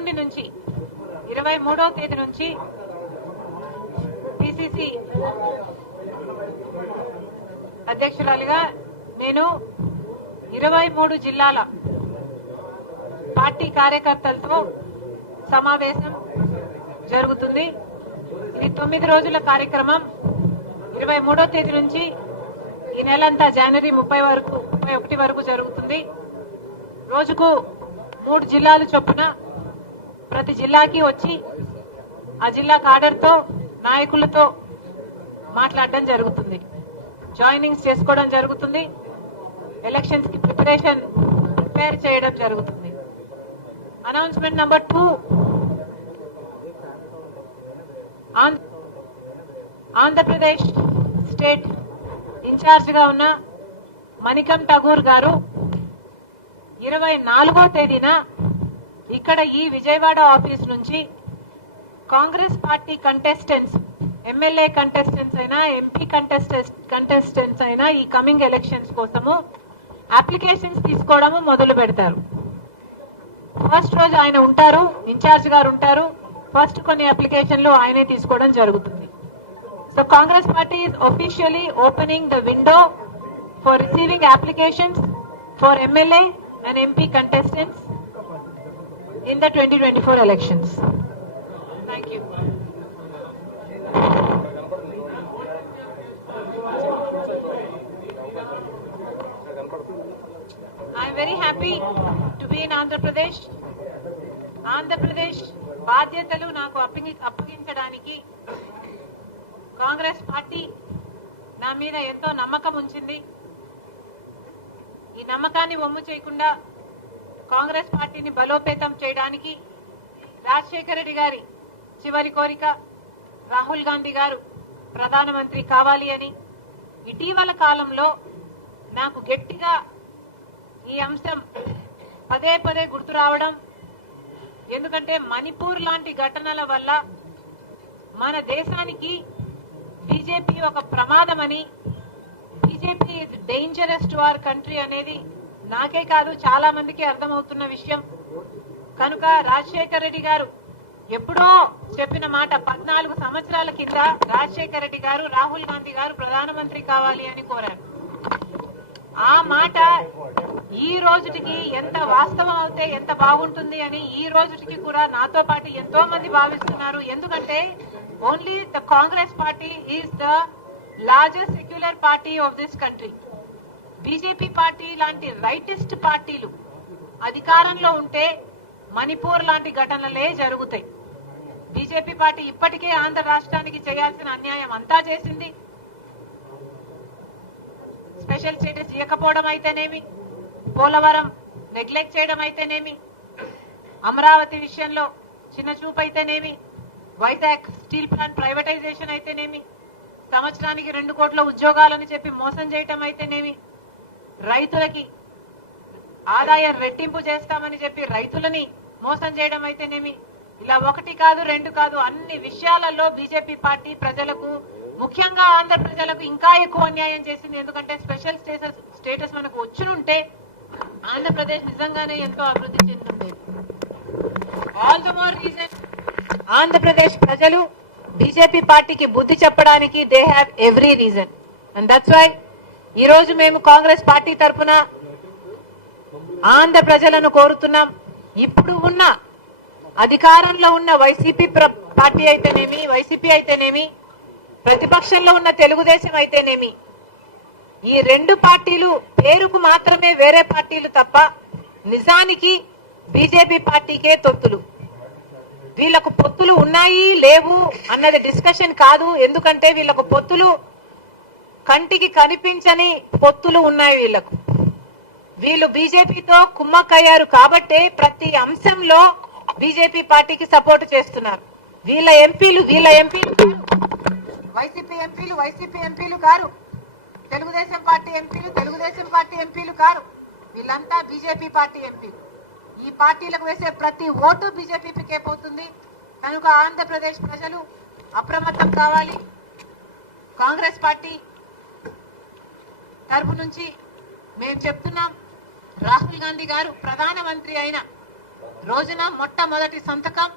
ఎల్లుండి నుంచి 23వ తేదీ నుంచి పిసిసి అధ్యక్షురాలిగా నేను 23 జిల్లాల పార్టీ కార్యకర్తలతో సమావేశం జరుగుతుంది. ఇది 9 రోజుల కార్యక్రమం. 23వ తేదీ నుంచి ఈ నెలంతా జనవరి 31 వరకు జరుగుతుంది. రోజుకు 3 జిల్లాలు చొప్పున ప్రతి జిల్లాకి వచ్చి ఆ జిల్లా కాడర్తో నాయకులతో మాట్లాడడం జరుగుతుంది. జాయినింగ్స్ చేసుకోవడం జరుగుతుంది. ఎలక్షన్స్ కి ప్రిపేర్ చేయడం జరుగుతుంది. Announcement number 2, Andhra Pradesh state in charge గా ఉన్న మణికం ఠాగూర్ గారు 24వ తేదీన ఇక్కడ ఈ విజయవాడ ఆఫీస్ నుంచి Congress party contestants, MLA contestants అయినా ఎంపీ కంటెస్టెంట్స్ అయినా ఈ కమింగ్ ఎలక్షన్స్ కోసము అప్లికేషన్స్ తీసుకోవడము మొదలు పెడతారు. ఫస్ట్ రోజు ఆయన ఉంటారు, ఇన్ఛార్జ్ గారు ఉంటారు. ఫస్ట్ కొన్ని అప్లికేషన్లు ఆయనే తీసుకోవడం జరుగుతుంది. So Congress party is officially opening the window for receiving applications for MLA and MP contestants in the 2024 elections. Thank you. I am very happy to be in Andhra Pradesh. Andhra Pradesh బాధ్యతలు నాకు అప్పగించడానికి Congress party నా మీద ఎంతో నమ్మకం ఉంచింది. ఈ నమ్మకాన్ని వమ్ము చేయకుండా కాంగ్రెస్ పార్టీని బలోపేతం చేయడానికి రాజశేఖర రెడ్డి గారి చివరి కోరిక రాహుల్ గాంధీ గారు ప్రధానమంత్రి కావాలి అని ఇటీవల కాలంలో నాకు గట్టిగా ఈ అంశం పదే పదే గుర్తు రావడం, ఎందుకంటే మణిపూర్ లాంటి ఘటనల వల్ల మన దేశానికి బీజేపీ ఒక ప్రమాదమని, BJP is dangerous to our country అనేది నాకే కాదు చాలా మందికి అర్థమవుతున్న విషయం. కనుక రాజశేఖర రెడ్డి గారు ఎప్పుడో చెప్పిన మాట 14 సంవత్సరాల కింద రాజశేఖర రెడ్డి గారు రాహుల్ గాంధీ గారు ప్రధానమంత్రి కావాలి అని కోరారు. ఆ మాట ఈ రోజుకి ఎంత వాస్తవం అవుతే ఎంత బాగుంటుంది అని ఈ రోజుకి కూడా నాతో పాటు ఎంతో మంది భావిస్తున్నారు. ఎందుకంటే only the Congress party is the largest secular party of this country. BJP party లాంటి రైటిస్ట్ పార్టీలు అధికారంలో ఉంటే మణిపూర్ లాంటి ఘటనలే జరుగుతాయి. బీజేపీ పార్టీ ఇప్పటికే ఆంధ్ర రాష్ట్రానికి చేయాల్సిన అన్యాయం అంతా చేసింది. స్పెషల్ స్టేటస్ ఇవ్వకపోవడం అయితేనేమి, పోలవరం నెగ్లెక్ట్ చేయడం అయితేనేమి, అమరావతి విషయంలో చిన్న చూపు అయితేనేమి, వైజాగ్ స్టీల్ ప్లాంట్ ప్రైవేటైజేషన్ అయితేనేమి, సంవత్సరానికి 2 కోట్ల ఉద్యోగాలని చెప్పి మోసం చేయటం అయితేనేమి, రైతులకి ఆదాయం రెట్టింపు చేస్తామని చెప్పి రైతులని మోసం చేయడం అయితేనేమి, ఇలా 1 కాదు 2 కాదు అన్ని విషయాలలో బీజేపీ పార్టీ ప్రజలకు, ముఖ్యంగా ఆంధ్ర ప్రజలకు ఇంకా ఎక్కువ అన్యాయం చేసింది. ఎందుకంటే స్పెషల్ స్టేటస్ మనకు వచ్చునుంటే ఆంధ్రప్రదేశ్ నిజంగానే ఎంతో అభివృద్ధి చెందుండేది. All the more reason Andhra Pradesh ప్రజలు బీజేపీ పార్టీకి బుద్ధి చెప్పడానికి they have every reason. And that's why ఈ రోజు మేము కాంగ్రెస్ పార్టీ తరఫున ఆంధ్ర ప్రజలను కోరుతున్నాం. ఇప్పుడు ఉన్న అధికారంలో ఉన్న వైసీపీ పార్టీ అయితేనేమి, వైసీపీ అయితేనేమి, ప్రతిపక్షంలో ఉన్న తెలుగుదేశం అయితేనేమి, ఈ 2 పార్టీలు పేరుకు మాత్రమే వేరే పార్టీలు తప్ప నిజానికి బీజేపీ పార్టీకే తొత్తులు. వీళ్లకు పొత్తులు ఉన్నాయి లేవు అన్నది డిస్కషన్ కాదు. ఎందుకంటే వీళ్లకు పొత్తులు కంటికి కనిపించని పొత్తులు ఉన్నాయి. వీళ్ళు బీజేపీతో కుమ్మక్కయ్యారు కాబట్టే ప్రతి అంశంలో బీజేపీ పార్టీకి సపోర్ట్ చేస్తున్నారు. వీళ్ళ ఎంపీలు వైసీపీ ఎంపీలు కారు, తెలుగుదేశం పార్టీ ఎంపీలు కారు, వీళ్ళంతా బీజేపీ పార్టీ ఎంపీలు. ఈ పార్టీలకు వేసే ప్రతి ఓటు బీజేపీకే పోతుంది. కనుక ఆంధ్రప్రదేశ్ ప్రజలు అప్రమత్తం కావాలి. కాంగ్రెస్ పార్టీ తరపు నుంచి మేము చెప్తున్నాం, రాహుల్ గాంధీ గారు ప్రధానమంత్రి అయిన రోజున మొట్టమొదటి సంతకం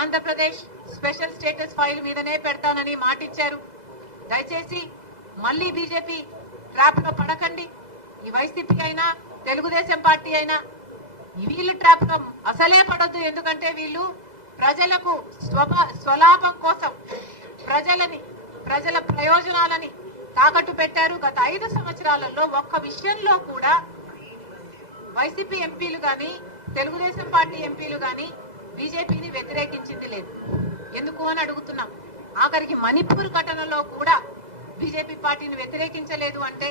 ఆంధ్రప్రదేశ్ స్పెషల్ స్టేటస్ ఫైల్ మీదనే పెడతానని మాటిచ్చారు. దయచేసి మళ్లీ బీజేపీ ట్రాప్ లో పడకండి. ఈ వైసీపీ అయినా తెలుగుదేశం పార్టీ అయినా వీళ్ళు ట్రాప్ లో అసలే పడొద్దు. ఎందుకంటే వీళ్ళు ప్రజలకు స్వలాభం కోసం ప్రజల ప్రయోజనాలని తాకట్టు పెట్టారు. గత 5 సంవత్సరాలలో ఒక్క విషయంలో కూడా వైసీపీ ఎంపీలు గాని తెలుగుదేశం పార్టీ ఎంపీలు గాని బీజేపీని వ్యతిరేకించింది లేదు. ఎందుకు అని అడుగుతున్నాం. ఆఖరికి మణిపూర్ ఘటనలో కూడా బీజేపీ పార్టీని వ్యతిరేకించలేదు అంటే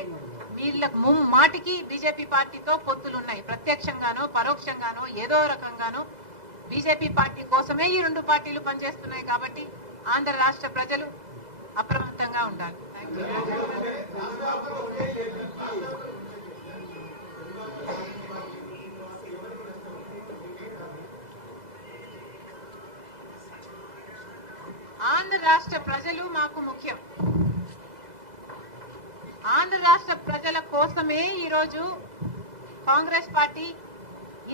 వీళ్ళకు మాటికి బీజేపీ పార్టీతో పొత్తులున్నాయి. ప్రత్యక్షంగానో పరోక్షంగానో ఏదో రకంగానో బీజేపీ పార్టీ కోసమే ఈ 2 పార్టీలు పనిచేస్తున్నాయి. కాబట్టి ఆంధ్ర రాష్ట్ర ప్రజలు అప్రమత్తంగా ఉండాలి. ఆంధ్ర రాష్ట్ర ప్రజలు మాకు ముఖ్యం. ఆంధ్ర రాష్ట్ర ప్రజల కోసమే ఈరోజు కాంగ్రెస్ పార్టీ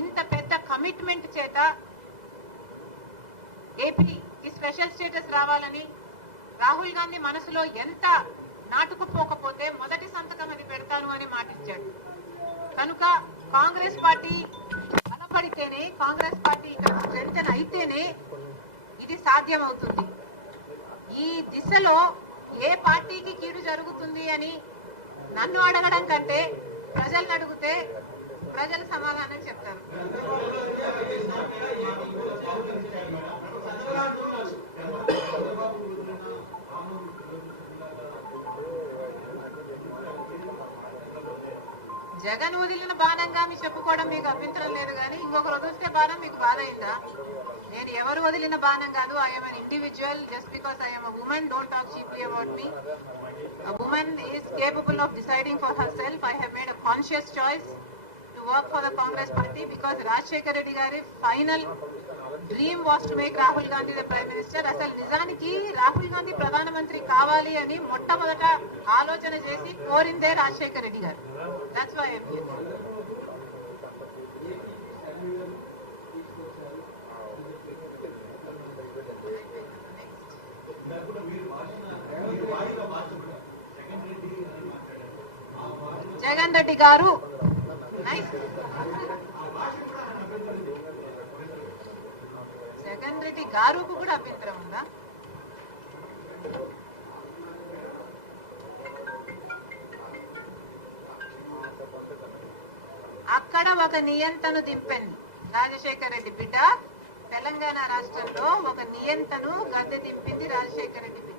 ఇంత పెద్ద కమిట్మెంట్ చేత ఏపీకి స్పెషల్ స్టేటస్ రావాలని రాహుల్ గాంధీ మనసులో ఎంత నాటుకుపోకపోతే మొదటి సంతకం అది పెడతాను అని మాటిచ్చాడు. కనుక కాంగ్రెస్ పార్టీ బలపడితేనే, కాంగ్రెస్ పార్టీ ఇక్కడ స్ట్రెంథెన్ అయితేనే ఇది సాధ్యమవుతుంది. ఈ దిశలో ఏ పార్టీకి కీడు జరుగుతుంది అని నన్ను అడగడం కంటే ప్రజలను అడిగితే ప్రజలు సమాధానం చెప్తారు. జగన్ వదిలిన బాణంగా మీ చెప్పుకోవడం మీకు అభ్యంతరం లేదు, కానీ ఇంకొకరు వదిలితే బాణం మీకు బాధ అయిందా? నేను ఎవరు వదిలిన బాణం కాదు. I'm an individual. Just because I'm a women, don't talk cheaply about me. A woman is capable of deciding for herself. I have made a conscious choice to work for the Congress party because Rajshekar Reddy gari final dream was to make Rahul Gandhi the Prime Minister. అసలు నిజానికి రాహుల్ గాంధీ ప్రధానమంత్రి కావాలి అని మొట్టమొదట ఆలోచన చేసి కోరిందే రాజశేఖర్ రెడ్డి గారు. That's why I'm here. Jagan Reddy గారు జగన్ రెడ్డి గారుకు కూడా అభ్యంతరం ఉందా? అక్కడ ఒక నియంతను దింపింది రాజశేఖర్ రెడ్డి బిడ్డ. తెలంగాణ రాష్ట్రంలో ఒక నియంతను గద్దె దింపింది రాజశేఖర్ రెడ్డి బిడ్డ.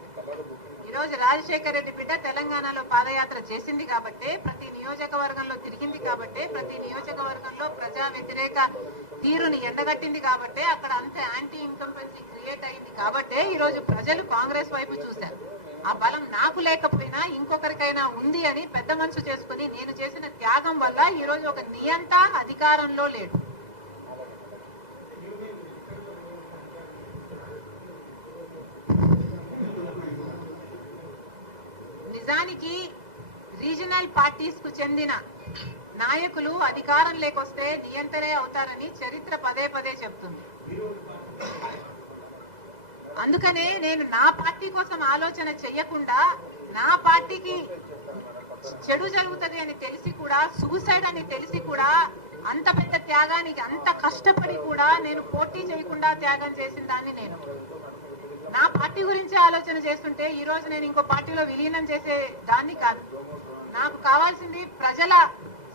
ఈ రోజు రాజశేఖర్ రెడ్డి బిడ్డ తెలంగాణలో పాదయాత్ర చేసింది కాబట్టి, ప్రతి నియోజకవర్గంలో తిరిగింది కాబట్టి, ప్రతి నియోజకవర్గంలో ప్రజా వ్యతిరేక తీరుని ఎండగట్టింది కాబట్టి, అక్కడ అంత యాంటీ ఇన్కంపెన్సీ క్రియేట్ అయింది కాబట్టి ఈ రోజు ప్రజలు కాంగ్రెస్ వైపు చూశారు. ఆ బలం నాకు లేకపోయినా ఇంకొకరికైనా ఉంది అని పెద్ద మనసు చేసుకుని నేను చేసిన త్యాగం వల్ల ఈ రోజు ఒక నియంత అధికారంలో లేడు. నిజానికి రీజనల్ పార్టీస్ కు చెందిన నాయకులు అధికారం లేకొస్తే నియంత్రణే అవుతారని చరిత్ర పదే పదే చెప్తుంది. అందుకనే నేను నా పార్టీ కోసం ఆలోచన చెయ్యకుండా, నా పార్టీకి చెడు జరుగుతుంది అని తెలిసి కూడా, సూసైడ్ అని తెలిసి కూడా, అంత పెద్ద త్యాగానికి అంత కష్టపడి కూడా నేను పోటీ చేయకుండా త్యాగం చేసిన దాన్ని నేను నా పార్టీ గురించి ఆలోచన చేస్తుంటే ఈ రోజు నేను ఇంకో పార్టీలో విలీనం చేసే దాన్ని కాదు. నాకు కావాల్సింది ప్రజల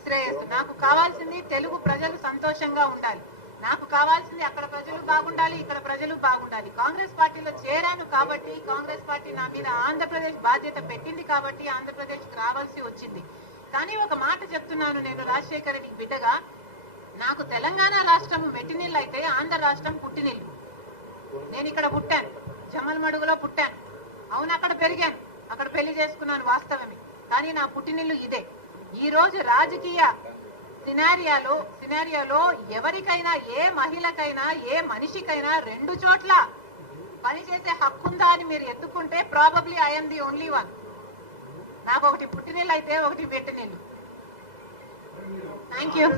శ్రేయస్సు, నాకు కావాల్సింది తెలుగు ప్రజలు సంతోషంగా ఉండాలి, నాకు కావాల్సింది అక్కడ ప్రజలు బాగుండాలి, ఇక్కడ ప్రజలు బాగుండాలి. కాంగ్రెస్ పార్టీలో చేరాను కాబట్టి, కాంగ్రెస్ పార్టీ నా మీద ఆంధ్రప్రదేశ్ బాధ్యత పెట్టింది కాబట్టి ఆంధ్రప్రదేశ్ రావాల్సి వచ్చింది. కానీ ఒక మాట చెప్తున్నాను, నేను రాజశేఖర్ రెడ్డి బిడ్డగా, నాకు తెలంగాణ రాష్ట్రం మెట్టినిల్లు అయితే ఆంధ్ర రాష్ట్రం పుట్టినిల్లు. నేను ఇక్కడ పుట్టాను, జమల్మడుగులో పుట్టాను, అవును అక్కడ పెరిగాను, అక్కడ పెళ్లి చేసుకున్నాను, వాస్తవమే. కానీ నా పుట్టినిల్లు ఇదే. ఈ రోజు రాజకీయ సినారియాలో ఎవరికైనా, ఏ మహిళకైనా, ఏ మనిషికైనా 2 చోట్ల పనిచేసే హక్కుందా అని మీరు ఎత్తుకుంటే probably I'm the only one. నాకు ఒకటి పుట్టినిల్లు అయితే ఒకటి పెట్టినిల్లు. Thank you.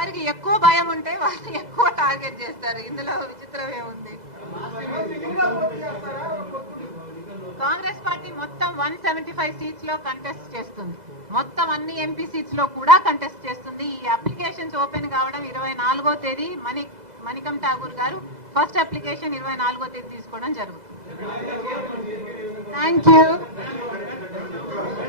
ఎవరికి ఎక్కువ భయం ఉంటే వాళ్ళు ఎక్కువ టార్గెట్ చేస్తారు. ఇందులో విచిత్రం ఏముంది? కాంగ్రెస్ పార్టీ మొత్తం 175 సీట్స్ లో కంటెస్ట్ చేస్తుంది. మొత్తం అన్ని ఎంపీ సీట్స్ లో కూడా కంటెస్ట్ చేస్తుంది. ఈ అప్లికేషన్స్ ఓపెన్ కావడం 24వ తేదీ. మణికం ఠాగూర్ గారు ఫస్ట్ అప్లికేషన్ 24వ తేదీ తీసుకోవడం జరుగుతుంది. Thank you.